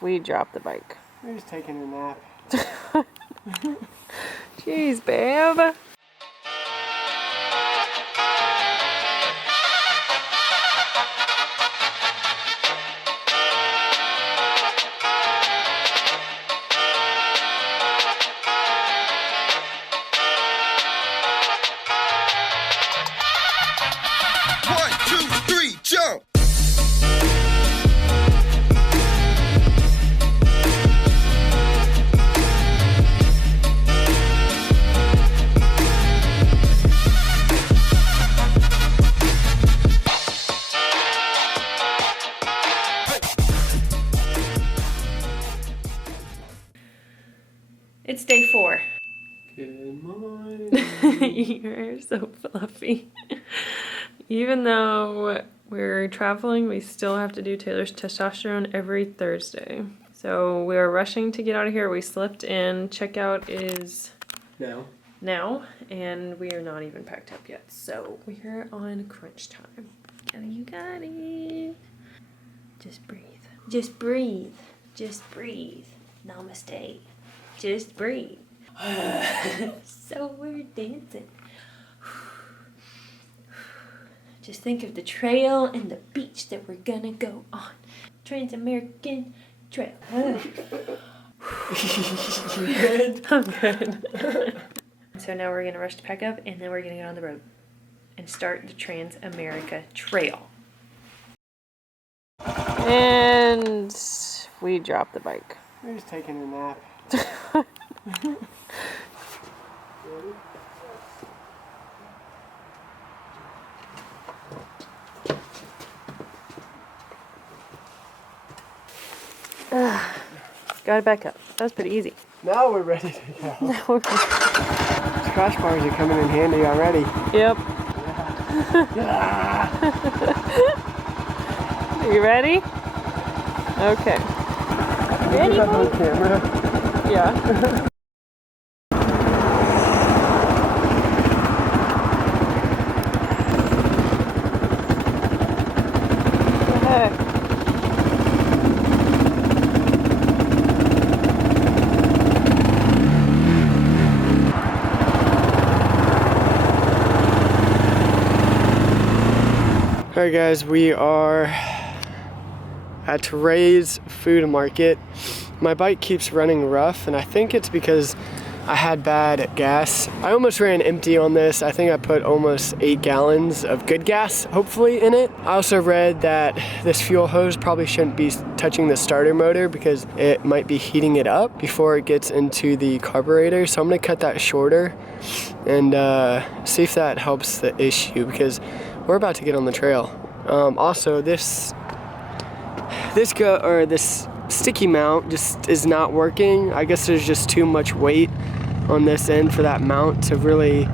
we dropped the bike. We're just taking a nap. Jeez, babe. Jump! It's day 4. Good morning. You're so fluffy. Even though we're traveling, we still have to do Taylor's testosterone every Thursday. So we are rushing to get out of here. We slipped in. Checkout is now, and we are not even packed up yet. So we're on crunch time. You got it. Just breathe. Just breathe. Just breathe. Namaste. Just breathe. So we're dancing. Just think of the trail and the beach that we're gonna go on. Trans-American Trail. You good? I'm good. So now we're gonna rush to pack up and then we're gonna get on the road and start the Trans-America Trail. And we dropped the bike. We're just taking a nap. Got it back up. That was pretty easy. Now we're ready to go. Now we're These crash bars are coming in handy already. Yep. Yeah. Are you ready? Okay. Ready? On camera. Yeah. Alright guys, we are at Ray's Food Market. My bike keeps running rough and I think it's because I had bad gas. I almost ran empty on this. I think I put almost 8 gallons of good gas, hopefully, in it. I also read that this fuel hose probably shouldn't be touching the starter motor because it might be heating it up before it gets into the carburetor. So I'm gonna cut that shorter and see if that helps the issue because we're about to get on the trail. Also, this sticky mount just is not working. I guess there's just too much weight on this end for that mount to really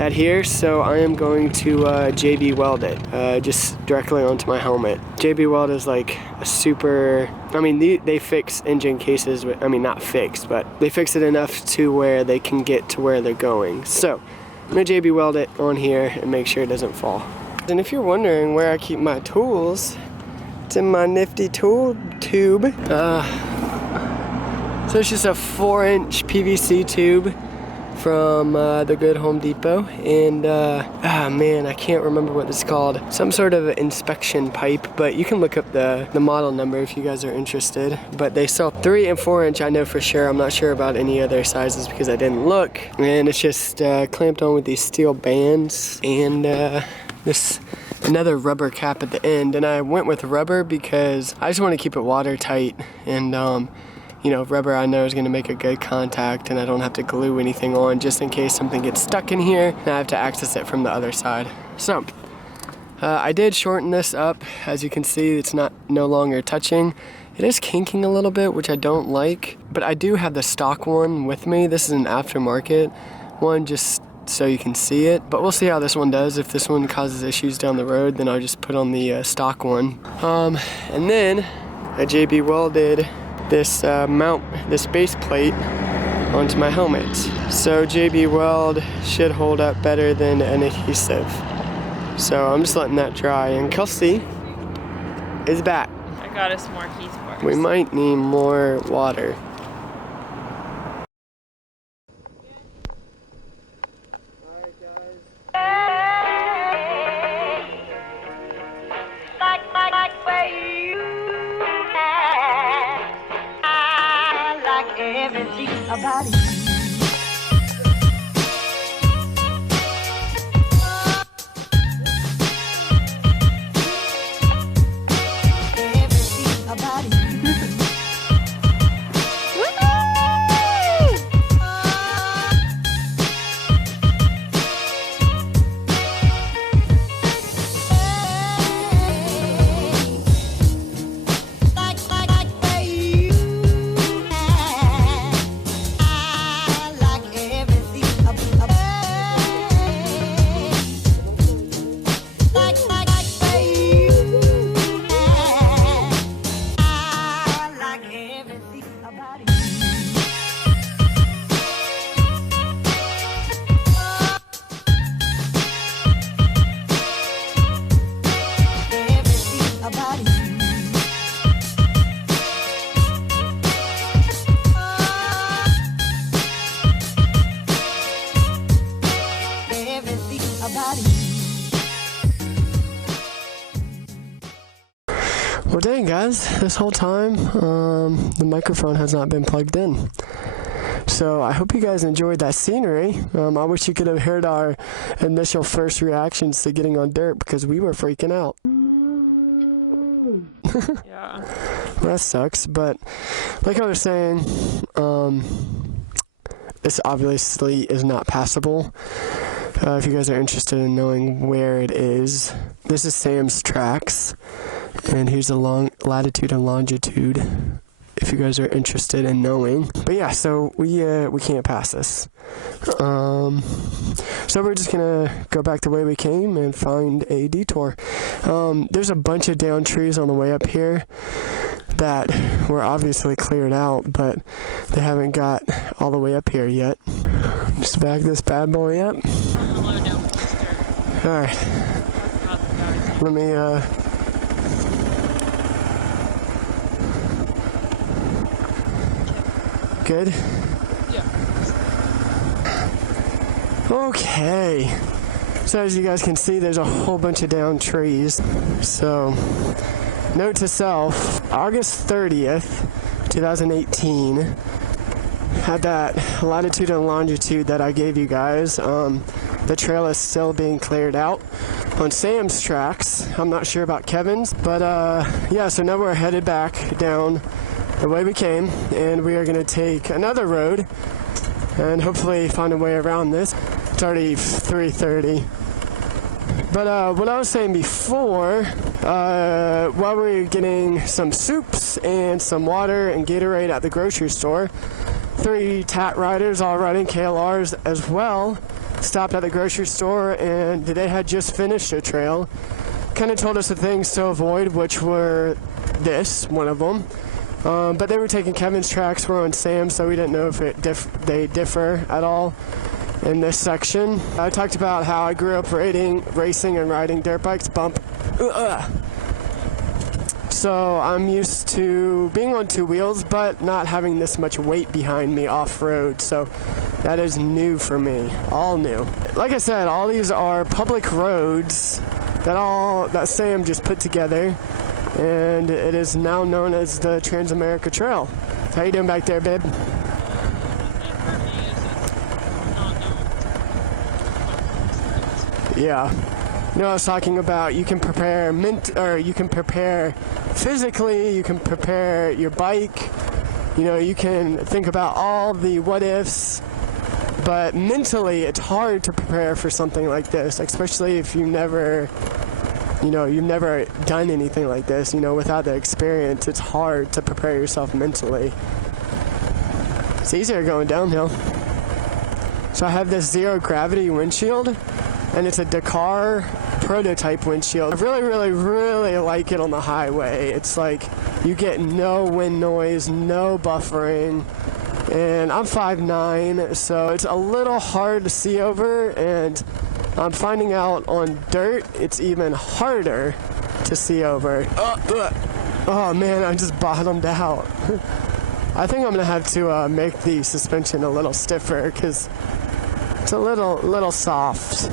adhere. So I am going to JB weld it just directly onto my helmet. JB Weld is like a super. I mean, they fix engine cases. I mean, not fixed, but they fix it enough to where they can get to where they're going. So I'm gonna JB weld it on here and make sure it doesn't fall. And if you're wondering where I keep my tools, it's in my nifty tool tube. So it's just a 4-inch PVC tube from the good Home Depot. And man, I can't remember what it's called. Some sort of inspection pipe, but you can look up the model number if you guys are interested. But they sell 3 and 4-inch, I know for sure. I'm not sure about any other sizes because I didn't look. And it's just clamped on with these steel bands and this another rubber cap at the end. And I went with rubber because I just want to keep it watertight, and you know, rubber I know is going to make a good contact and I don't have to glue anything on just in case something gets stuck in here and I have to access it from the other side. So I did shorten this up. As you can see, it's no longer touching. It is kinking a little bit, which I don't like, but I do have the stock one with me. This is an aftermarket one, just so you can see it, but we'll see how this one does. If this one causes issues down the road, then I'll just put on the stock one. And then I JB welded this this base plate onto my helmet. So JB Weld should hold up better than an adhesive. So I'm just letting that dry, and Kristy is back. I got us more Keith bars. We might need more water. About it. Everything about it. Well, dang, guys, this whole time, the microphone has not been plugged in. So I hope you guys enjoyed that scenery. I wish you could have heard our initial first reactions to getting on dirt because we were freaking out. Yeah. Well, that sucks, but like I was saying, this obviously is not passable. If you guys are interested in knowing where it is, this is Sam's tracks, and here's the latitude and longitude, if you guys are interested in knowing. But yeah, so we can't pass this. So we're just gonna go back the way we came and find a detour. There's a bunch of down trees on the way up here that were obviously cleared out, but they haven't got all the way up here yet. Just back this bad boy up. Alright. Let me good? Yeah. Okay. So as you guys can see, there's a whole bunch of down trees. So, note to self, August 30th, 2018, had that latitude and longitude that I gave you guys. The trail is still being cleared out on Sam's tracks. I'm not sure about Kevin's, but yeah, so now we're headed back down the way we came, and we are going to take another road and hopefully find a way around this. It's already 3:30. But what I was saying before, while we were getting some soups and some water and Gatorade at the grocery store, 3 TAT riders, all riding KLRs as well, stopped at the grocery store, and they had just finished a trail. Kind of told us the things to avoid, which were one of them. But they were taking Kevin's tracks, we're on Sam's, so we didn't know if they differ at all in this section. I talked about how I grew up racing and riding dirt bikes, So I'm used to being on 2 wheels, but not having this much weight behind me off-road, so that is new for me, all new. Like I said, all these are public roads that Sam just put together, and it is now known as the Trans-America Trail. How you doing back there, babe? Yeah. No, I was talking about you can prepare physically, you can prepare your bike, you can think about all the what ifs, but mentally it's hard to prepare for something like this, especially if you've never done anything like this, without the experience. It's hard to prepare yourself mentally. It's easier going downhill. So I have this zero gravity windshield, and it's a Dakar prototype windshield. I really, really, really like it on the highway. It's like you get no wind noise, no buffering, and I'm 5'9", so it's a little hard to see over, and I'm finding out on dirt it's even harder to see over. Oh man, I just bottomed out. I think I'm gonna have to make the suspension a little stiffer because it's a little soft.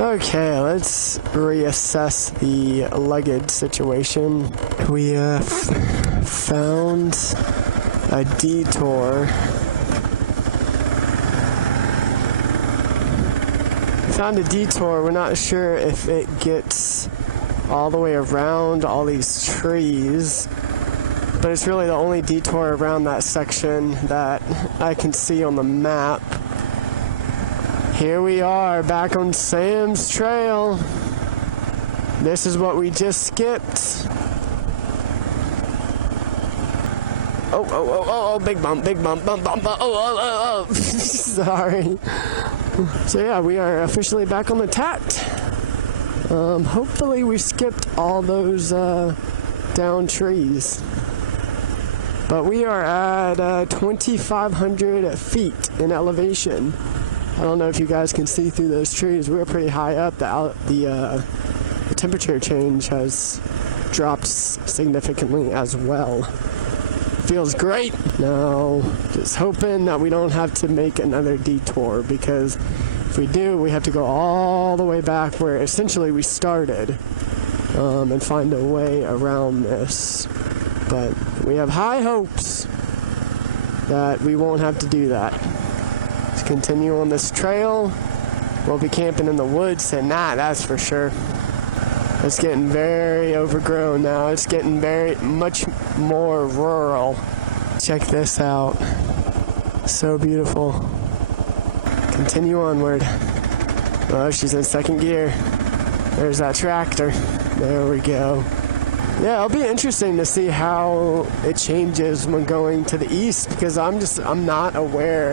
Okay, let's reassess the luggage situation. We found a detour. Found a detour. We're not sure if it gets all the way around all these trees, but it's really the only detour around that section that I can see on the map. Here we are, back on Sam's trail. This is what we just skipped. Oh, big bump, oh. Sorry. So yeah, we are officially back on the TAT. Hopefully we skipped all those down trees. But we are at 2,500 feet in elevation. I don't know if you guys can see through those trees. We're pretty high up. The temperature change has dropped significantly as well. Feels great. Now, just hoping that we don't have to make another detour, because if we do, we have to go all the way back where essentially we started and find a way around this. But we have high hopes that we won't have to do that. Let's continue on this trail. We'll be camping in the woods tonight, that's for sure. It's getting very overgrown now. It's getting very much more rural. Check this out. So beautiful. Continue onward. Oh, she's in second gear. There's that tractor. There we go. Yeah, it'll be interesting to see how it changes when going to the east, because I'm not aware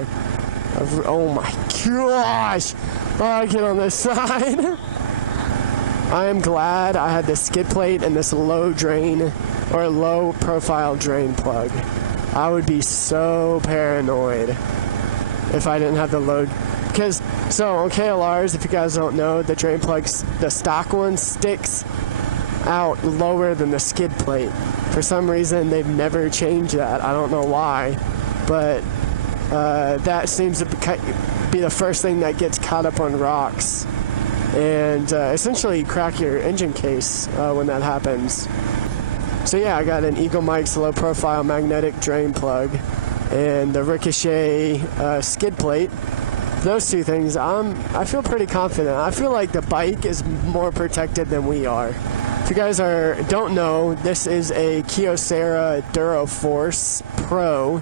of, oh my gosh. Oh, I get on this side. I am glad I had this skid plate and this low drain or low profile drain plug. I would be so paranoid if I didn't have the load. Because, so on KLRs, if you guys don't know, the drain plugs, the stock one sticks out lower than the skid plate. For some reason, they've never changed that. I don't know why. But that seems to be the first thing that gets caught up on rocks. And essentially crack your engine case when that happens. So yeah, I got an Eagle Mike's low profile magnetic drain plug and the Ricochet skid plate. Those two things, I feel pretty confident. I feel like the bike is more protected than we are. If you guys don't know, this is a Kyocera DuroForce Pro.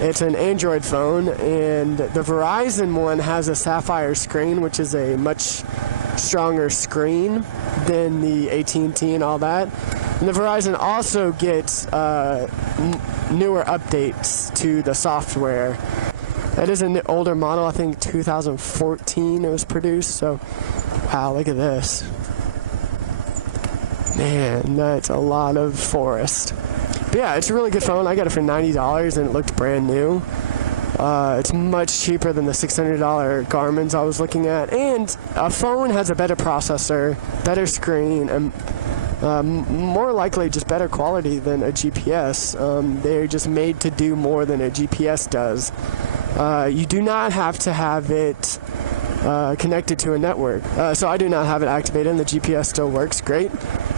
It's an Android phone, and the Verizon one has a sapphire screen, which is a much stronger screen than the AT&T and all that. And the Verizon also gets newer updates to the software. That is an older model, I think 2014 it was produced, so wow, look at this. Man, that's a lot of forest. But yeah, it's a really good phone. I got it for $90 and it looked brand new. It's much cheaper than the $600 Garmin's I was looking at. And a phone has a better processor, better screen, and more likely just better quality than a GPS. They're just made to do more than a GPS does. You do not have to have it connected to a network. So I do not have it activated, and the GPS still works great.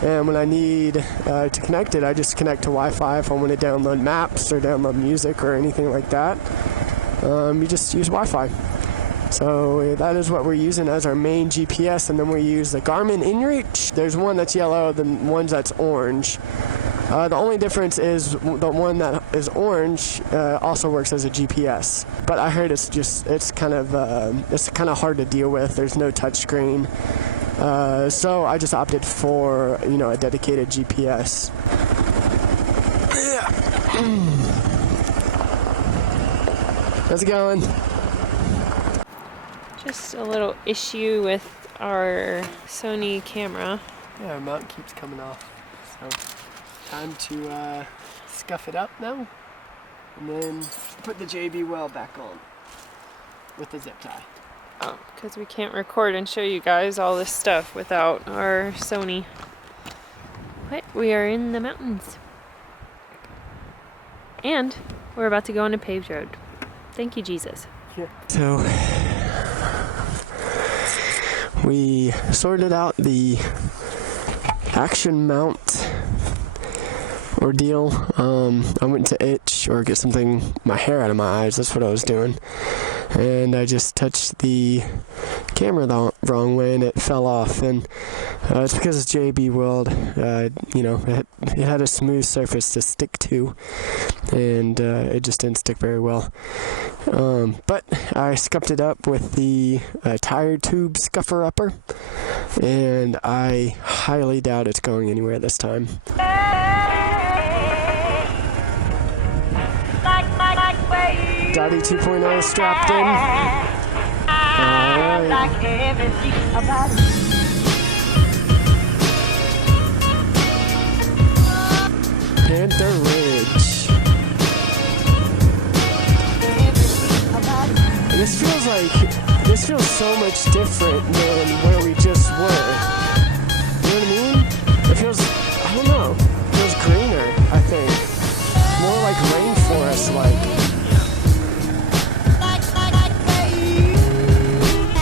And when I need to connect it, I just connect to Wi-Fi if I want to download maps or download music or anything like that. You just use Wi-Fi. So that is what we're using as our main GPS, and then we use the Garmin InReach. There's one that's yellow, the one that's orange. The only difference is the one that is orange also works as a GPS. But I heard it's kind of hard to deal with. There's no touchscreen. So I just opted for, a dedicated GPS. How's it going? Just a little issue with our Sony camera. Yeah, our mount keeps coming off. So time to scuff it up now. And then put the JB well back on with the zip tie. Oh, because we can't record and show you guys all this stuff without our Sony. But we are in the mountains. And we're about to go on a paved road. Thank you, Jesus. So we sorted out the action mount ordeal. I went to itch or get my hair out of my eyes. That's what I was doing. And I just touched the camera the wrong way and it fell off. And it's because it's JB Weld. It had a smooth surface to stick to, and it just didn't stick very well. But I scuffed it up with the tire tube scuffer upper, and I highly doubt it's going anywhere this time. Jodi 2.0 strapped in. Alright. Panther Ridge. This feels so much different than where we just were. You know what I mean? It feels, I don't know, it feels greener, I think. More like rainforest like.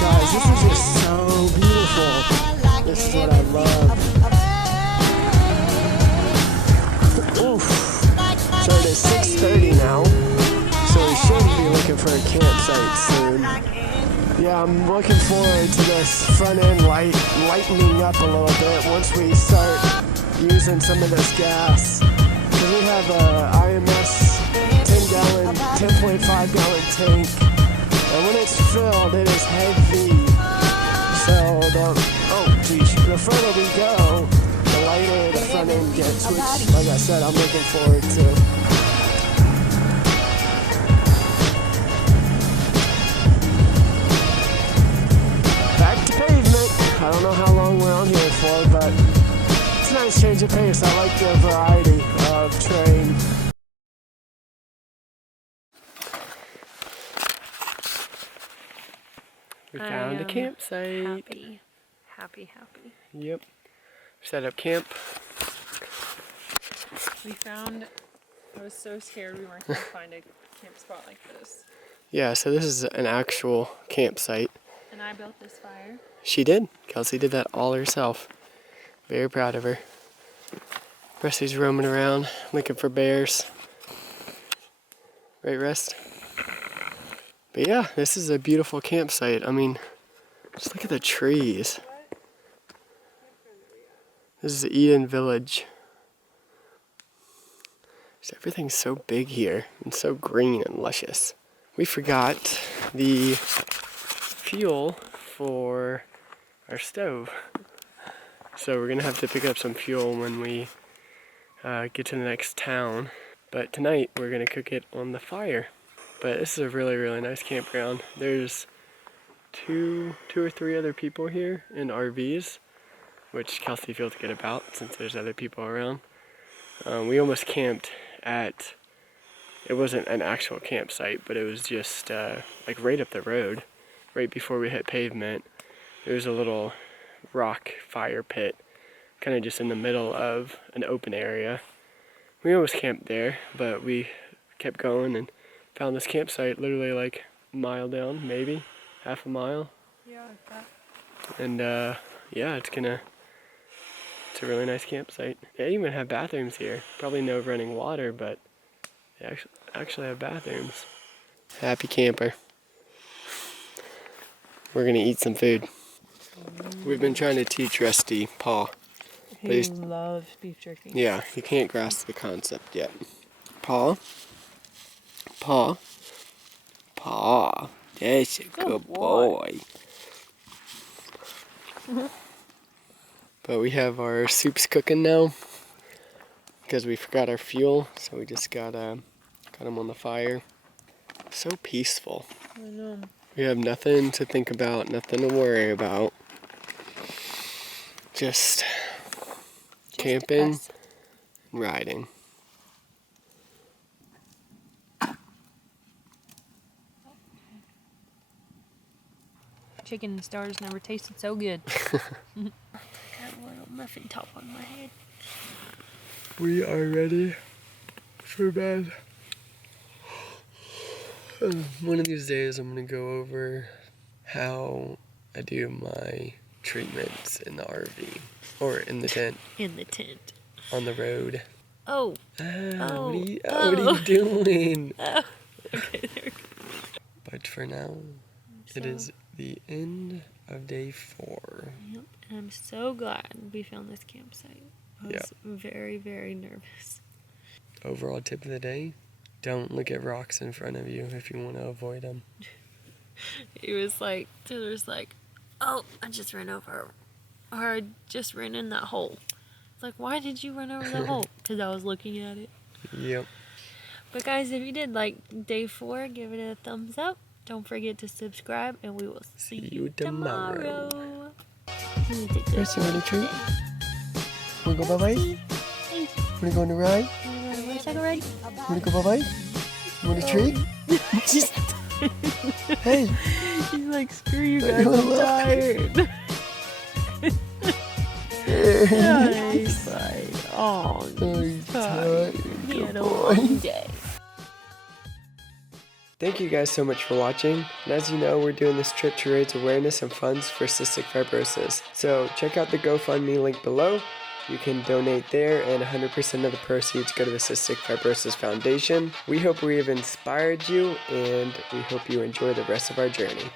Guys, this is just so beautiful. This is what I love. Oof. So it is 6:30 now, so we should be looking for a campsite soon. Yeah, I'm looking forward to this front end lightening up a little bit once we start using some of this gas. Because we have a IMS 10.5 gallon tank. And when it's filled, it is heavy. So the further we go, the lighter the front end gets, which, like I said, I'm looking forward to. Back to pavement. I don't know how long we're on here for, but it's a nice change of pace. I like the variety of terrain. We found a campsite. Happy. Yep. Set up camp. I was so scared we weren't going to find a camp spot like this. Yeah, so this is an actual campsite. And I built this fire. She did. Kelsey did that all herself. Very proud of her. Rusty's roaming around looking for bears. Right, Rust? But yeah, this is a beautiful campsite. I mean, just look at the trees. This is Eden Village. Just everything's so big here and so green and luscious. We forgot the fuel for our stove. So we're gonna have to pick up some fuel when we get to the next town. But tonight we're gonna cook it on the fire. But this is a really, really nice campground. There's two or three other people here in RVs, which Kelsey feels good about since there's other people around. We almost camped at, it wasn't an actual campsite, but it was just like right up the road, right before we hit pavement. There's a little rock fire pit, kind of just in the middle of an open area. We almost camped there, but we kept going and found this campsite literally like a mile down, maybe half a mile. Yeah, like that. And yeah, it's a really nice campsite. They even have bathrooms here. Probably no running water, but they actually have bathrooms. Happy camper. We're gonna eat some food. We've been trying to teach Rusty paw. He loves beef jerky. Yeah, he can't grasp the concept yet. Paw. Paw. Paw. That's a good boy. But we have our soups cooking now because we forgot our fuel, so we just got them on the fire. So peaceful. I know. We have nothing to think about, nothing to worry about. Just camping, us. Riding. Chicken and stars never tasted so good. Got a little muffin top on my head. we are ready for bed. One of these days I'm gonna go over how I do my treatments in the RV or in the tent. In the tent. On the road. Oh. What are you doing? Oh. Okay, there we go. But for now, it is the end of day 4. Yep, and I'm so glad we found this campsite. I was very, very nervous. Overall tip of the day, don't look at rocks in front of you if you want to avoid them. It was like, Taylor's like, oh, I just ran over, or I just ran in that hole. It's like, why did you run over the hole? Because I was looking at it. Yep. But guys, if you did like day 4, give it a thumbs up. Don't forget to subscribe, and we will see you tomorrow. Kristy, want to treat? Want to go bye-bye? Want to go on a ride? Want to go bye-bye? Want to treat? Hey! He's like, screw you guys, I'm tired. Nice. Oh, he's tired. He had a long day. Thank you guys so much for watching, and as you know, we're doing this trip to raise awareness and funds for cystic fibrosis. So check out the GoFundMe link below. You can donate there, and 100% of the proceeds go to the Cystic Fibrosis Foundation. We hope we have inspired you, and we hope you enjoy the rest of our journey.